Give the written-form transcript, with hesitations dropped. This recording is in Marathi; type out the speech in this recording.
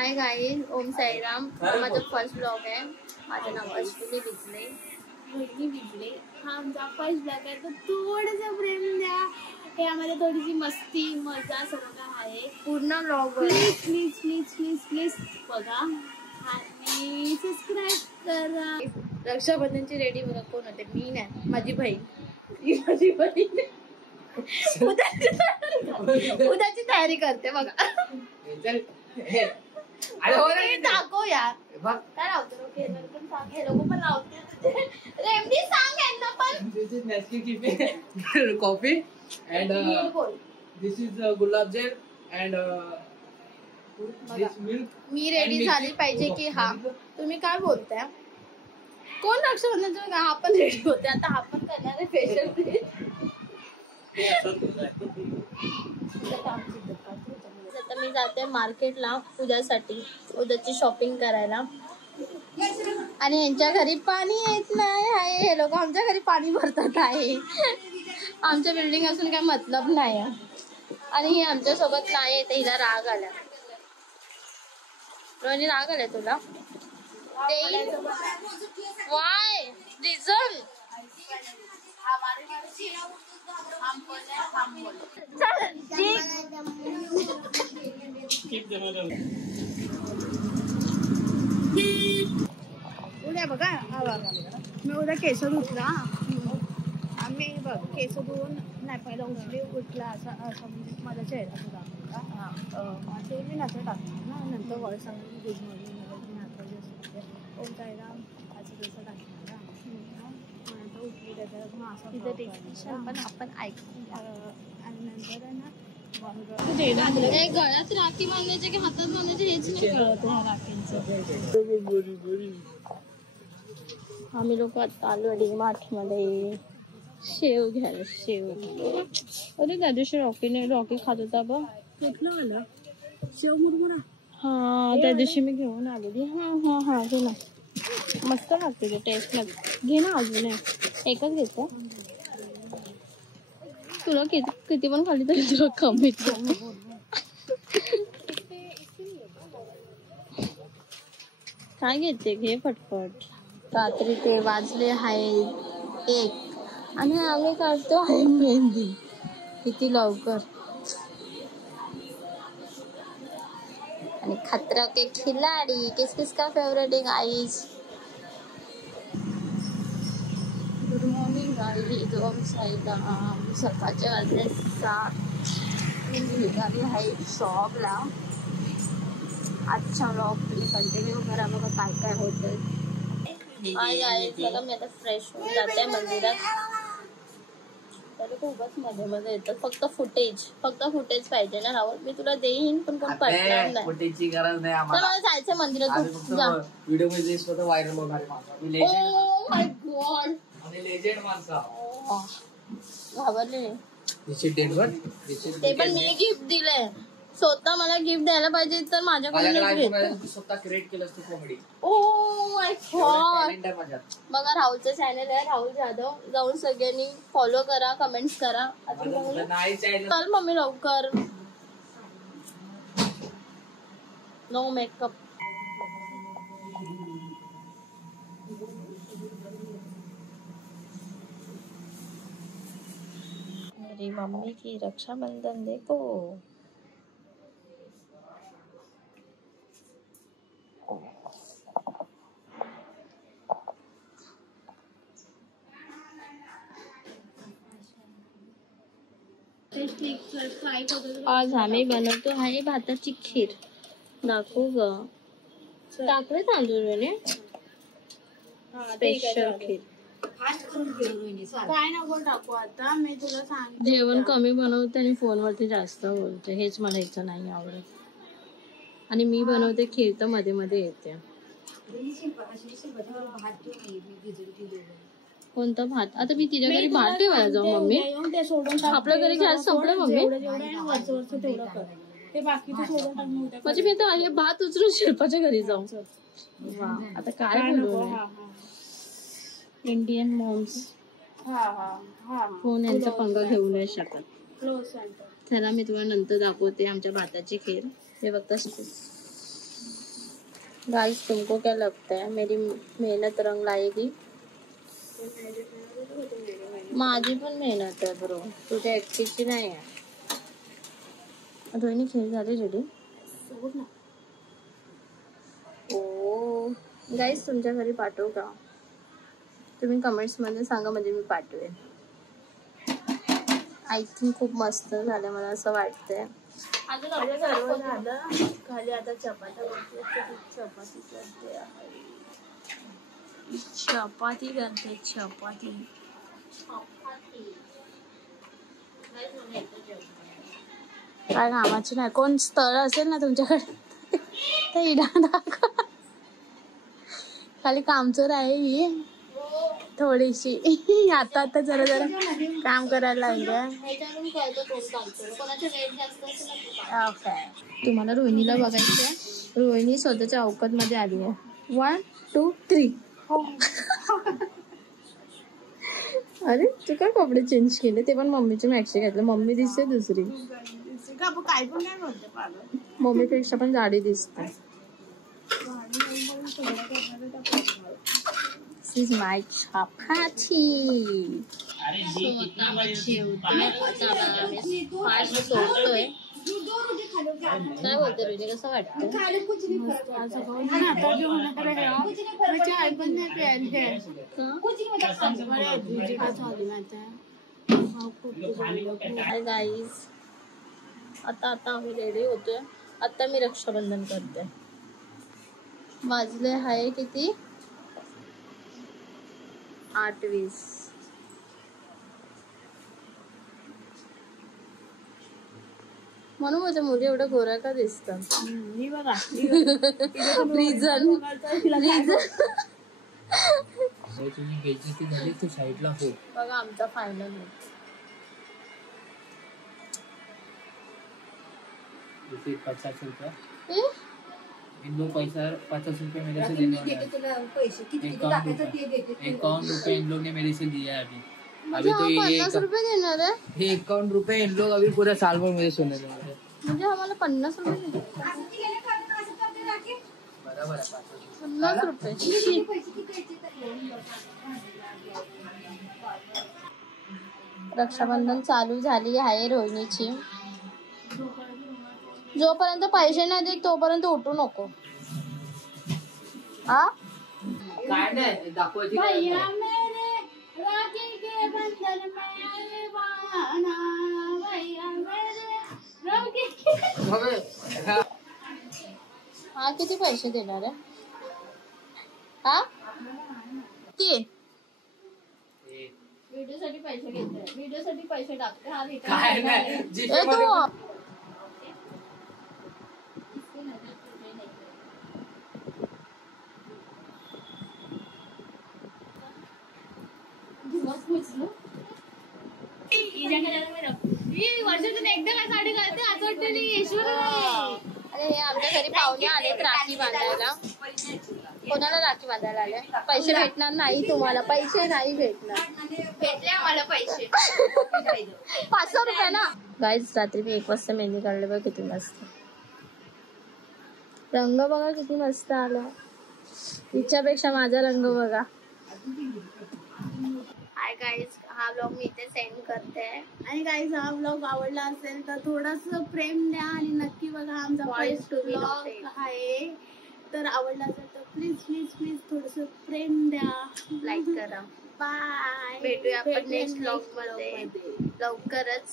Hi guys, Om Sairam. माझा फर्स्ट ब्लॉग आहे. माझं नाव अश्विनी बिजले. हा आमचा फर्स्ट ब्लॉग आहे, तर थोडंसं प्रेम द्या. यामध्ये थोडीशी मस्ती मजा सगळं आहे. पूर्ण blog please please please please please बघा आणि सबस्क्राईब करा. रक्षाबंधनची रेडी बघा कोण होते. मी नाही, माझी बहीण. माझी बहीण उद्याची तयारी करते बघा. दाखव यार. काय लावतो हे लोक पण लावते. रेमडी सांग यांना पण. This is Nescafe coffee and this is gulab gel and मी रेडी झाली पाहिजे की हा. तुम्ही काय बोलताय? कोण रक्षाबंधनचं आपण रेडी होते. आता आपण करणार आहे फेशियल. आता मी जाते मार्केटला उद्यासाठी, उद्याची शॉपिंग करायला. आणि यांच्या घरी पाणी येत नाही आहे. हे लोक आमच्या घरी पाणी भरतात आहे. आमच्या बिल्डिंग असून काय मतलब नाही. आणि ही आमच्या सोबत नाही येते. हिला राग आला. रोहिणी राग आलाय तुला? Y reason? उद्या बघा मी उद्या केस धुतला. आम्ही बघ केस धुवून नाही पहिला उठला असं म्हणजे माझा चेहरा सुद्धा ते मी नाचत टाकणार ना. नंतर वर सांगून गुड मॉर्निंग नाचत ओम साईराम असं तसं टाकणार. नंतर उठली त्याच्यात तिचं डिस्क्रिप्शन पण आपण ऐकू. आणि नंतर ना गळ्यात राखी बांधायचे की हातात बांधायचे हेच नाही कळत ह्या राखींचं. आम्ही लोक आता आलो डीमार्ट मध्ये शेव घ्यायला. शेव अरे त्या दिवशी रॉकी खात होता बघ. कुठलं आलं शेव मुरमुरा? हा त्या दिवशी मी घेऊन आलेली. हा घे ना. मस्त लागते ते टेस्ट लागते. घे ना अजून एकच घेतो. तुला किती पण खाली तरी तुला कमी. काय घेते घे फटफट. रात्री ते वाजले आहे 1 आणि आम्ही काढतो आहे मेहंदी. किती लवकर. आणि खतरा के खिलाडी किसका फेवरेट है guys? Good morning guys. Om Sairam. सकाळचे वाजले 7. मी निघाली आहे शॉपला. आजचा व्लॉग तुम्ही कंटिन्यू करा बघा काय काय होतं. आहे चला मी आता फ्रेश होऊन जाते मंदिरात. त्याला खूपच मध्ये येतं. फक्त फुटेज पाहिजे ना राहुल. मी तुला देईन पण कोण पडणार नाही. फुटेजची गरज नाही आम्हाला. मला जायचं मंदिरात. व्हिडिओ मध्ये स्वतः व्हायरल होणार आहे. Oh my God. आणि लेजेंड माणसा घाबरले. ते पण मी गिफ्ट दिलंय. स्वतः मला गिफ्ट द्यायला पाहिजे तर माझ्याकडून स्वतः क्रिएट केलं असतं कॉमेडी. Oh my God. बघा राहुलचं चॅनल आहे राहुल जाधव. जाऊन सगळ्यांनी फॉलो करा, कमेंट्स करा. चल मम्मी लवकर. No makeup. मेरी मम्मी की रक्षाबंधन देखो. आज आम्ही बनवतो आहे भाताची खीर. दाखवू ग. टाकले तांदूळ स्पेशल खीर. काय नको टाकू आता. मी तुला सांग जेवण कमी बनवते आणि फोनवरती जास्त बोलते. हेच मला इथं नाही आवडत. आणि मी बनवते खीर तर मध्ये मध्ये येते. कोणता भात? आता मी तिच्या घरी भात ठेवायला जाऊ मम्मी? आपल्या घरी गॅस संपलं मम्मी. म्हणजे मी आता भात उचलून शिल्पाच्या घरी जाऊ. आता काय बोलू. इंडियन मॉम्स कोण यांचा पंगा घेऊ नाही शकत. चला मी तुम्हाला नंतर दाखवते आमच्या भाताची खीर. हे बघता गाइस तुमको क्या लगता है मेरी मेहनत रंग लाएगी? माझी पण मेहनत आहे ब्रो, तुझ्या एकटीची नाही आहे. रोहिणी खेळ झाले रेडी? ओ गाइस तुमच्या घरी पाठवू का? तुम्ही कमेंट्स मध्ये सांगा म्हणजे मी पाठवेन. आय थिंक खूप मस्त झालं मला असं वाटतंय. आता सर्व झालं खाली. आता चपाती करते चपाती. काय कामाची नाही. कोण स्थळ असेल ना तुमच्याकडे तर हिला दाखवा. खाली कामचोर आहे ही थोडीशी. आता जरा काम करायला लागलं. ओके तुम्हाला रोहिणीला बघायचं. रोहिणी स्वतःच्या अवकात मध्ये आली आहे. 1 2 3. अरे तू काय कपडे चेंज केले? ते पण मम्मीचे मॅक्सी घातले. मम्मी दिसते दुसरी. काय पण नाही बोलते. मम्मीपेक्षा पण जाडी दिसते. This is my chapati. Fast सोडतोय. काय बोलते रोहिणी? कसं वाटतं? हाय गाईज, आता आम्ही रेडी होतोय. आता मी रक्षाबंधन करते. वाजले आहे किती? 8:20. म्हणून माझ्या मुली एवढ्या गोऱ्या का दिसतात? रिझन बघा आमचा फायनल. जैसे 50 रुपये इन दो पैसा 50 रुपये मेरे से देने वाला है. 51 रुपये इन लोग ने मेरे से दिया है अभी. अभी तो ये 50 रुपये देणार आहे. ये 51 रुपये इन लोग अभी पूरा साल भर मुझे सुनने देंगे. म्हणजे आम्हाला 50 रुपये बराबर है. 50 रुपये. रक्षाबंधन चालू झाली आहे रोहिणीची. जोपर्यंत पैसे नाही देत तोपर्यंत उठू नको. हा काय नाही दाखवायची. भैया मेरे राखी के बंधन में आए बहाना. भैया मेरे राखी के. हा किती पैसे देणार आहे? हा ते व्हिडिओ साठी पैसे घेतोय. व्हिडिओ साठी पैसे टाकते. हा काय नाही ए तू वर्षातून एकदा काय साडी घालते असं वाटतं ईश्वर. अरे हे आमच्या घरी पाहुणे आलेत राखी बांधायला. कोणाला राखी बांधायला आले? पैसे भेटणार नाही तुम्हाला. पैसे नाही भेटणार. भेटले आम्हाला पैसे 500 रुपये ना. गाईज रात्री मी 1 वाजता मेहंदी काढले. बघ किती मस्त रंग. बघा किती मस्त आला. तिच्यापेक्षा माझा रंग बघा. हाय गाईज, हा ब्लॉग मी इथे सेंड करते. आणि गाईज हा ब्लॉग आवडला असेल तर थोडस प्रेम द्या आणि नक्की बघा. आमचा फर्स्ट ब्लॉग आहे. तर आवडला असेल तर प्लीज थोडस प्रेम द्या. लाईक करा. बाय. भेटूया आपण नेक्स्ट ब्लॉग मध्ये लवकरच.